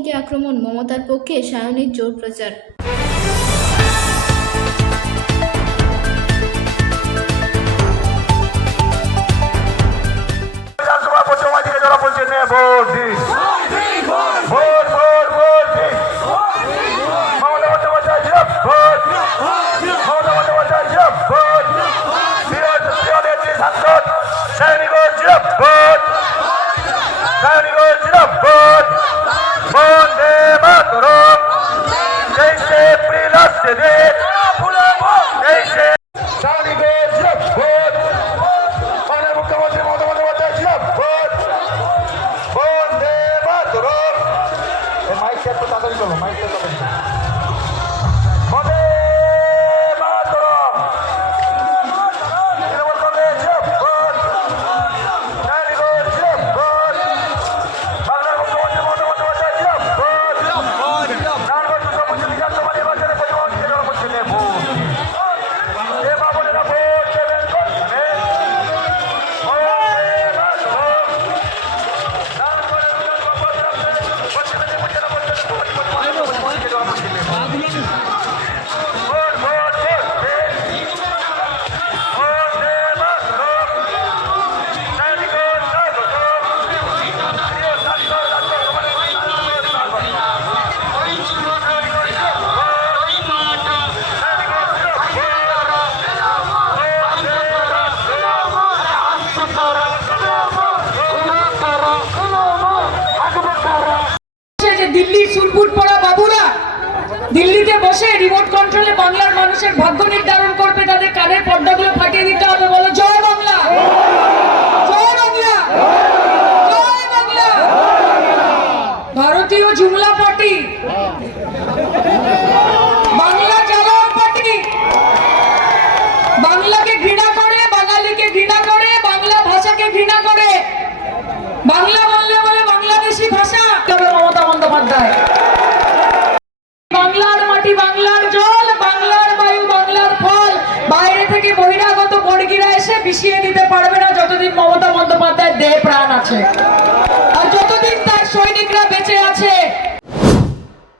দিকে আক্রমণ, মমতার পক্ষে সায়নীর জোর প্রচার। বন্দে মাতরম, জয় শ্রী প্রিলাস্তে দেব, জয় শ্রী সৈনিকের জিয়াবাদ, মাননীয় মুখ্যমন্ত্রী মমতা বন্দ্যোপাধ্যায় জিয়াবাদ, বন্দে মাতরম। মাইকটা একটু তাড়াতাড়ি চলো, মাইকটা তাড়াতাড়ি চলো। বন্দে মাতরম, তৃণমূল কংগ্রেস জিয়াবাদ, সৈনিকের জিয়াবাদ, বাংলার মুখ্যমন্ত্রী মমতা বন্দ্যোপাধ্যায় জিয়াবাদ, নারায়ণগঞ্জ সমুদ্র বিধানসভা নির্বাচনে পশ্চিমবঙ্গকে জনগণকে নেব। এ বাবনেরা ভোট দেবেন কোনখানে? বন্দে মাতরম, নারায়ণগঞ্জ বিধানসভা পশ্চিম মেদিনীপুর জেলা পরিষদের পশ্চিমবঙ্গকে জনগণকে নেব। ভোট ভোট ভোট দেন। বন্দে মাতরম, সৈনিকের স্বাগতম, প্রিয় ছাত্র রাজ্য সভার স্বাগতম। দিল্লির সুলপুর পড়া বাবুরা দিল্লিতে বসে রিমোট কন্ট্রোলে বাংলার মানুষের ভাগ্য নির্ধারণ করবে, তাদের কানের পর্দাগুলো ফাটিয়ে দিতে হবে। বলো জয় বাংলা, জয় বাংলা, জয় বাংলা। ভারতীয় জুমলা পার্টি, বাংলা চালাও পার্টি, বাংলাকে ঘৃণা করে, বাঙালিকে ঘৃণা করে, বাংলা ভাষাকে ঘৃণা করে, বাংলা বললে বলে বাংলাদেশি ভাষা। মমতা বন্দ্যোপাধ্যায়, বাংলার মাটি, বাংলার জল, বাংলার বায়ু, বাংলার ফল বাইরে থেকে বহিরাগত বর্গীরা এসে বিষিয়ে দিতে পারবে না যতদিন মমতা বন্দ্যোপাধ্যায়ের দেহে প্রাণ আছে।